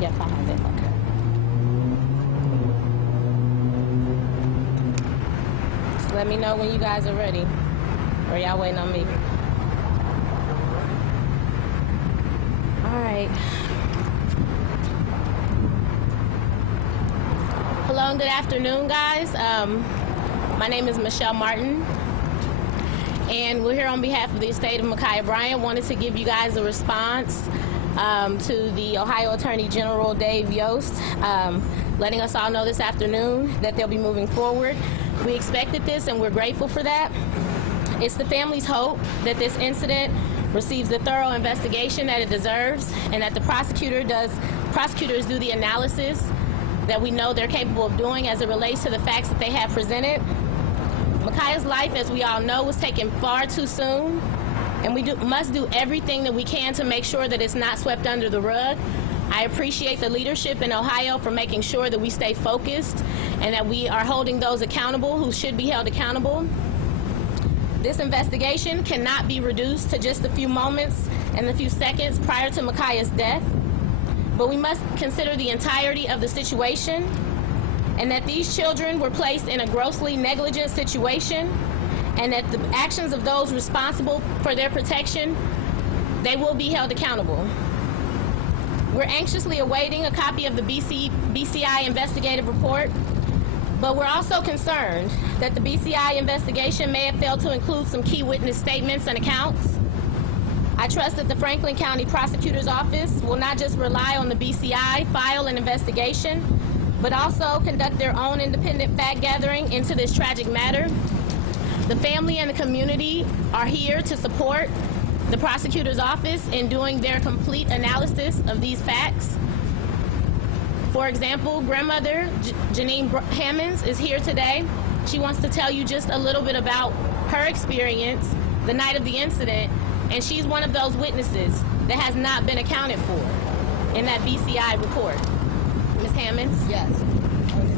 Yes, I have it. Okay. Just let me know when you guys are ready. Or y'all waiting on me? All right. Hello and good afternoon, guys. My name is Michelle Martin, and we're here on behalf of the estate of Ma'Khia Bryant. Wanted to give you guys a response to the Ohio Attorney General Dave Yost, letting us all know this afternoon that they'll be moving forward. We expected this, and we're grateful for that. It's the family's hope that this incident receives the thorough investigation that it deserves, and that the prosecutors do the analysis that we know they're capable of doing as it relates to the facts that they have presented. Ma'Khia's life, as we all know, was taken far too soon, and we must do everything that we can to make sure that it's not swept under the rug. I appreciate the leadership in Ohio for making sure that we stay focused and that we are holding those accountable who should be held accountable. This investigation cannot be reduced to just a few moments and a few seconds prior to Ma'Khia's death, but we must consider the entirety of the situation, and that these children were placed in a grossly negligent situation, and that the actions of those responsible for their protection, they will be held accountable. We're anxiously awaiting a copy of the BCI investigative report, but we're also concerned that the BCI investigation may have failed to include some key witness statements and accounts. I trust that the Franklin County Prosecutor's Office will not just rely on the BCI file and investigation, but also conduct their own independent fact gathering into this tragic matter. The family and the community are here to support the prosecutor's office in doing their complete analysis of these facts. For example, grandmother Janine Hammonds is here today. She wants to tell you just a little bit about her experience the night of the incident, and she's one of those witnesses that has not been accounted for in that BCI report. Ms. Hammonds? Yes. On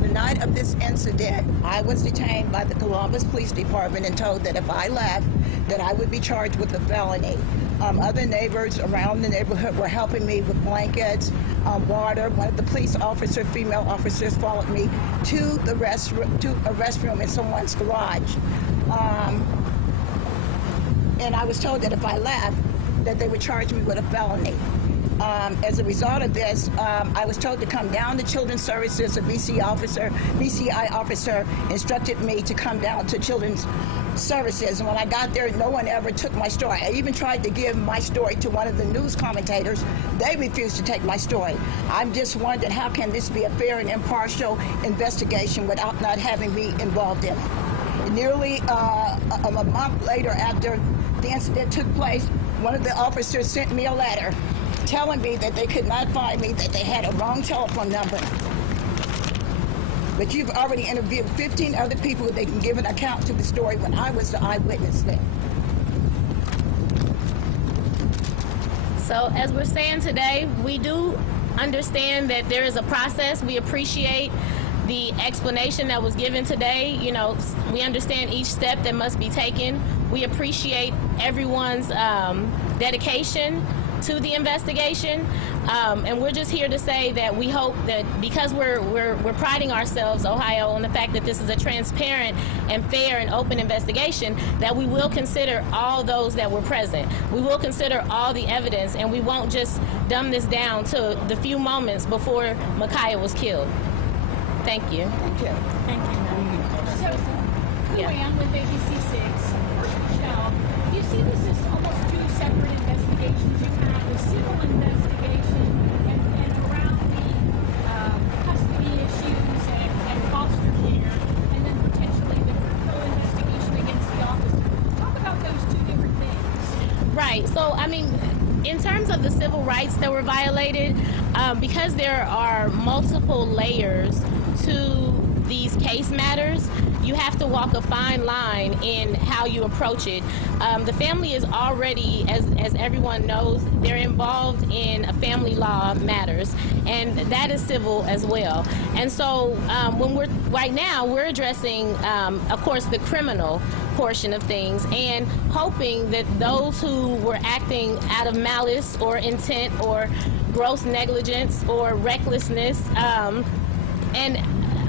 the night of this incident, I was detained by the Columbus Police Department and told that if I left, that I would be charged with a felony. Other neighbors around the neighborhood were helping me with blankets, water. One of the police officers, female officers, followed me to a restroom in someone's garage. And I was told that if I left, that they would charge me with a felony. As a result of this, I was told to come down to Children's Services. A BCI officer instructed me to come down to Children's Services. And when I got there, no one ever took my story. I even tried to give my story to one of the news commentators. They refused to take my story. I'm just wondering, how can this be a fair and impartial investigation without not having me involved in it? Nearly a month later, after the incident took place, one of the officers sent me a letter telling me that they could not find me, that they had a wrong telephone number. But you've already interviewed 15 other people that they can give an account to the story when I was the eyewitness there. So as we're saying today, we do understand that there is a process. We appreciate the explanation that was given today. You know, we understand each step that must be taken. We appreciate everyone's dedication to the investigation, and we're just here to say that we hope that because we're priding ourselves, Ohio, on the fact that this is a transparent and fair and open investigation, that we will consider all those that were present. We will consider all the evidence, and we won't just dumb this down to the few moments before Ma'Khia was killed. Thank you. Thank you. Thank you. So, who I am with ABC6, Michelle, do you see this as almost two separate investigations? You have the civil investigation and around the custody issues and foster care, and then potentially the criminal investigation against the officer. Talk about those two different things. Right. So, I mean, in terms of the civil rights that were violated, because there are multiple layers to these case matters, you have to walk a fine line in how you approach it. The family is already, as everyone knows, they're involved in a family law matters, and that is civil as well. And so when right now we're addressing, of course, the criminal portion of things, and hoping that those who were acting out of malice or intent or gross negligence or recklessness, and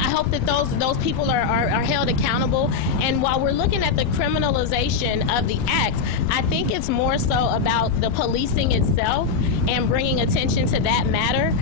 I hope that those people are held accountable. And while we're looking at the criminalization of the act, I think it's more so about the policing itself and bringing attention to that matter.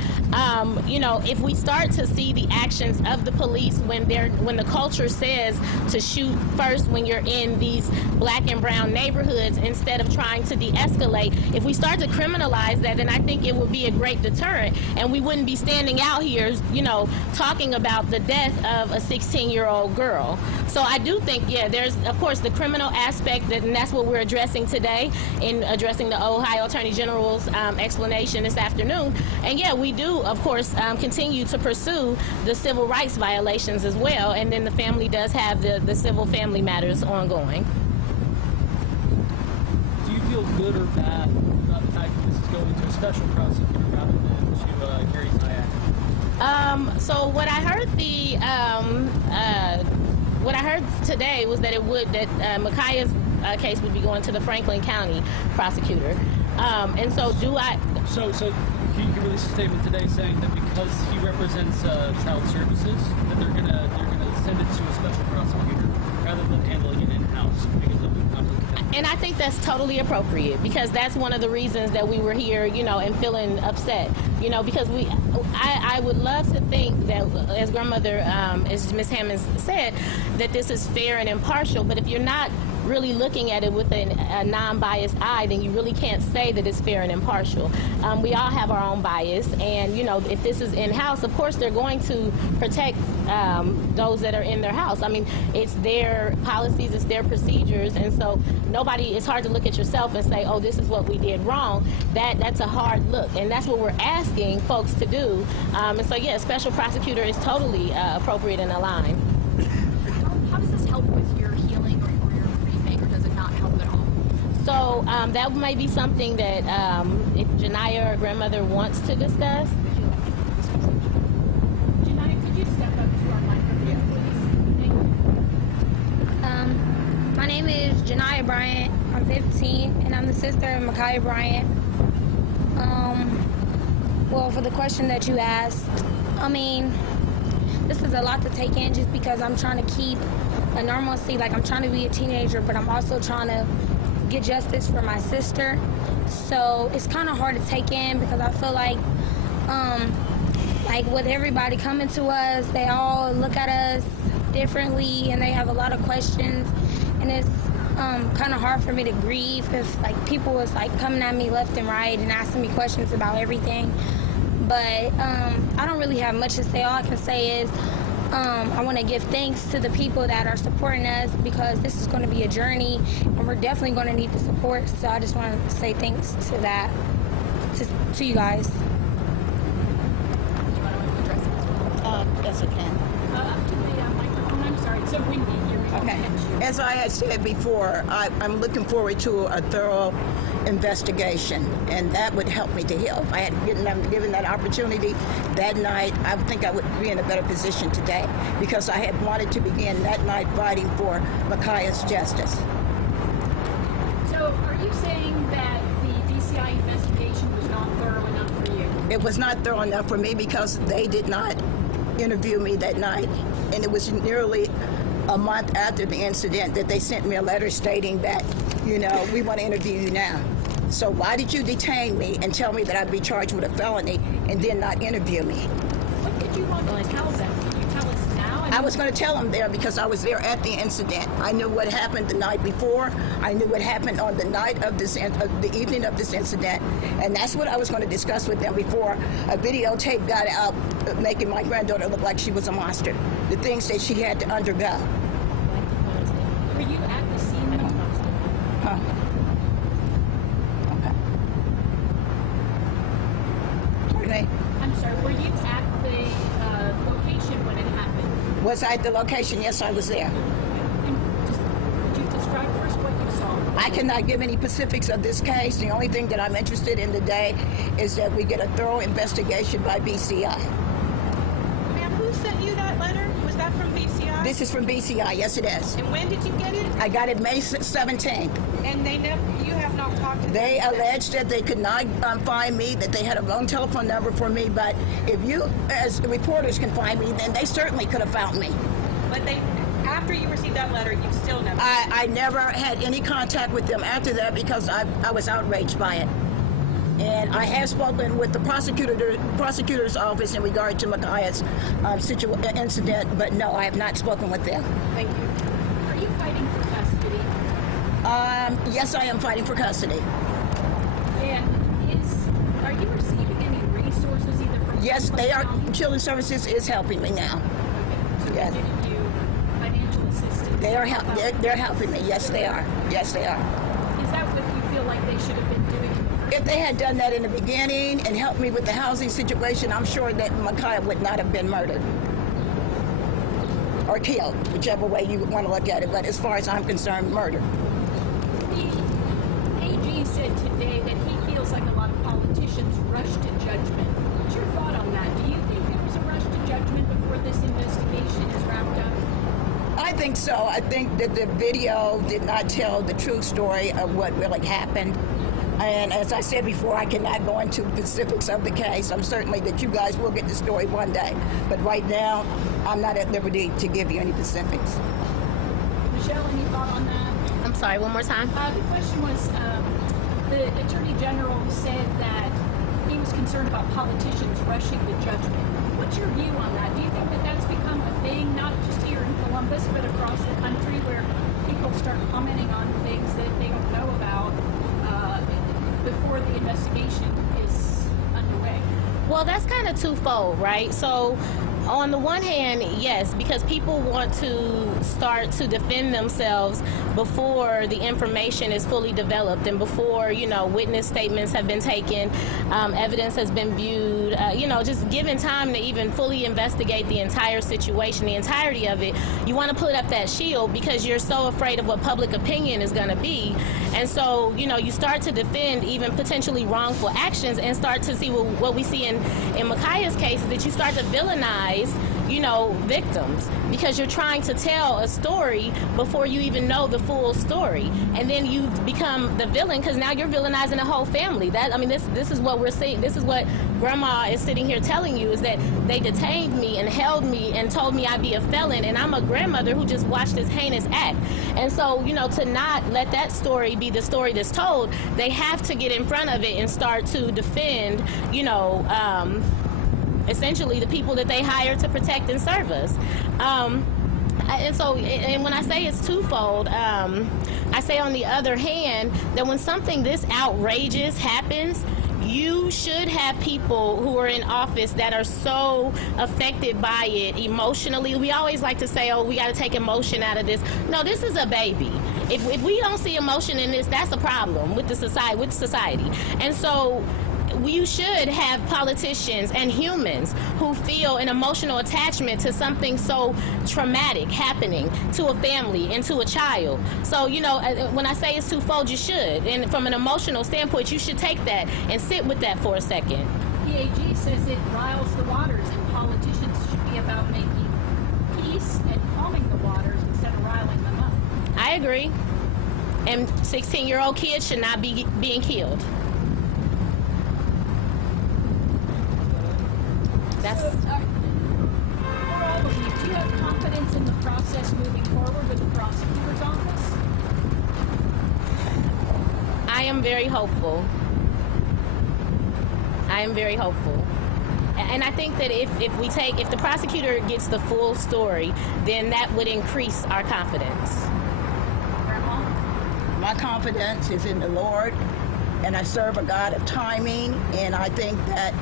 You know, if we start to see the actions of the police when the culture says to shoot first when you're in these black and brown neighborhoods instead of trying to de-escalate, if we start to criminalize that, then I think it would be a great deterrent, and we wouldn't be standing out here, you know, talking about the death of a 16-year-old girl. So I do think, yeah, there's, of course, the criminal aspect, and that's what we're addressing today in addressing the Ohio Attorney General's explanation this afternoon. And yeah, we do, of course, continue to pursue the civil rights violations as well, and then the family does have the civil family matters ongoing. Do you feel good or bad about the fact that this is going to a special prosecutor rather than to Gary Zayat? So what I heard what I heard today was that Ma'Khia's case would be going to the Franklin County prosecutor. And so do I... So he released a statement today saying that because he represents child services, that they're gonna send it to a special prosecutor rather than handling it in-house because of the conflict. And I think that's totally appropriate, because that's one of the reasons that we were here, you know, and feeling upset, you know, because I would love to think that, as grandmother, as Ms. Hammonds said, that this is fair and impartial, but if you're not really looking at it with a non-biased eye, then you really can't say that it's fair and impartial. We all have our own bias, and you know, if this is in-house, of course they're going to protect those that are in their house. I mean, it's their policies, it's their procedures, and so it's hard to look at yourself and say, oh, this is what we did wrong. That's a hard look, and that's what we're asking folks to do. And so yeah, special prosecutor is totally appropriate and aligned. How does this help with your healing or your grieving, or does it not help at all? So that might be something that if Janiyah or grandmother wants to discuss. Janiyah, could you step up to our microphone, please? Thank you. My name is Janiyah Bryant. I'm 15, and I'm the sister of Ma'Khia Bryant. Well, for the question that you asked, I mean, this is a lot to take in just because I'm trying to keep a normalcy. Like, I'm trying to be a teenager, but I'm also trying to get justice for my sister. So it's kind of hard to take in because I feel like with everybody coming to us, they all look at us differently and they have a lot of questions. And it's kind of hard for me to grieve if like people was like coming at me left and right and asking me questions about everything. But I don't really have much to say. All I can say is I want to give thanks to the people that are supporting us, because this is going to be a journey and we're definitely going to need the support. So I just want to say thanks to that, to you guys. Yes, I can. Up to the microphone. I'm sorry. It's so windy here. Okay. As I had said before, I'm looking forward to a thorough investigation, and that would help me to heal. If I had given that opportunity that night, I think I would be in a better position today, because I had wanted to begin that night fighting for Ma'Khia's justice. So are you saying that the DCI investigation was not thorough enough for you? It was not thorough enough for me because they did not interview me that night, and it was nearly a month after the incident that they sent me a letter stating that, you know, we want to interview you now. So why did you detain me and tell me that I'd be charged with a felony and then not interview me? What did you want to tell them? Can you tell us now? I was going to tell them there because I was there at the incident. I knew what happened the night before. I knew what happened on the night of this, the evening of this incident, and that's what I was going to discuss with them before a videotape got out making my granddaughter look like she was a monster. The things that she had to undergo. Were you at the scene when you lost it? Huh? Okay. I'm sorry. Were you at the location when it happened? Was I at the location? Yes, I was there. Would you describe first what you saw? I cannot give any specifics of this case. The only thing that I'm interested in today is that we get a thorough investigation by BCI. Ma'am, who sent you that letter? Was that from BCI? This is from BCI. Yes, it is. And when did you get it? I got it May 17th. And you have not talked to them? They alleged that they could not find me, that they had a wrong telephone number for me, but if you, as reporters, can find me, then they certainly could have found me. But after you received that letter, you still never. I never had any contact with them after that because I was outraged by it. And I have spoken with the prosecutor's office in regard to Micaiah's incident, but no, I have not spoken with them. Thank you. Are you fighting for custody? Yes, I am fighting for custody. And are you receiving any resources either from Yes, Cook they are. County? Children's Services is helping me now. So Yes. they're giving you financial assistance? They're helping me. Yes, they are. Yes, they are. Is that what you feel like they should have been doing in the first If they had done that in the beginning and helped me with the housing situation, I'm sure that Micaiah would not have been murdered or killed, whichever way you want to look at it. But as far as I'm concerned, murder. The AG said today that he feels like a lot of politicians rush to judgment. What's your thought on that? Do you think there was a rush to judgment before this investigation is wrapped up? I think so. I think that the video did not tell the true story of what really happened. And as I said before, I cannot go into the specifics of the case. I'm certainly that you guys will get the story one day. But right now, I'm not at liberty to give you any specifics. Michelle, any thought on that? I'm sorry, one more time. The question was, the Attorney General said that he was concerned about politicians rushing to judgment. What's your view on that? Do you think that that's become a thing, not just here in Columbus, but across the country, where people start commenting on things that they don't know about before the investigation is underway? Well, that's kind of twofold, right? So on the one hand, yes, because people want to start to defend themselves before the information is fully developed and before, witness statements have been taken, evidence has been viewed, just given time to even fully investigate the entire situation, the entirety of it. You want to put up that shield because you're so afraid of what public opinion is going to be. And so, you start to defend even potentially wrongful actions and start to see what we see in Micaiah's case is that you start to villainize, victims because you're trying to tell a story before you even know the full story. And then you become the villain because now you're villainizing the whole family. This is what we're seeing. This is what Grandma is sitting here telling you is that they detained me and held me and told me I'd be a felon, and I'm a grandmother who just watched this heinous act. And so, to not let that story be the story that's told, they have to get in front of it and start to defend, essentially the people that they hire to protect and serve us. And when I say it's twofold, I say on the other hand that when something this outrageous happens, you should have people who are in office that are so affected by it emotionally. We always like to say, oh, we got to take emotion out of this. No, this is a baby. If we don't see emotion in this, that's a problem with the society. And so you should have politicians and humans who feel an emotional attachment to something so traumatic happening to a family and to a child. So, when I say it's twofold, you should. And from an emotional standpoint, you should take that and sit with that for a second. The AG says it riles the waters, and politicians should be about making peace and calming the waters instead of riling them up. I agree. And 16-year-old kids should not be being killed. So, for all of you, do you have confidence in the process moving forward with the prosecutor's office? I am very hopeful. And I think that if the prosecutor gets the full story, then that would increase our confidence. My confidence is in the Lord, and I serve a God of timing, and I think that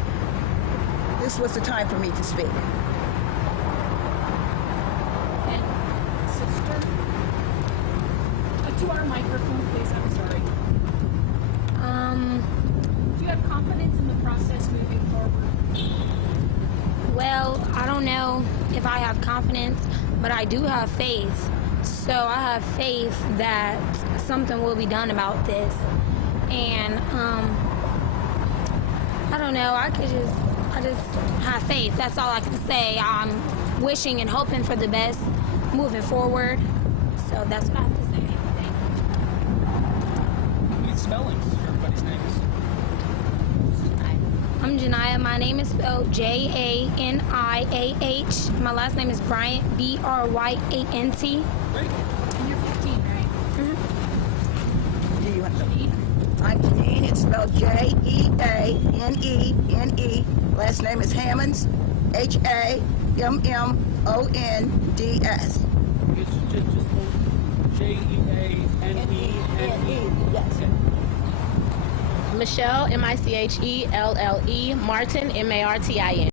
this was the time for me to speak. And sister, to our microphone, please. I'm sorry. Do you have confidence in the process moving forward? Well, I don't know if I have confidence, but I do have faith. So I have faith that something will be done about this. And I don't know, I just have faith. That's all I can say. I'm wishing and hoping for the best moving forward. So that's what I have to say. We need spellings for everybody's names. I'm Janiyah. My name is spelled Janiah. My last name is Bryant, Bryant. Great. And you're 15, right? Do you want to? I'm Janine. It's spelled Jeanene. Last name is Hammonds, Hammonds. It's just Jeanene. Yes. Okay. Michelle, Michelle, Martin, Martin.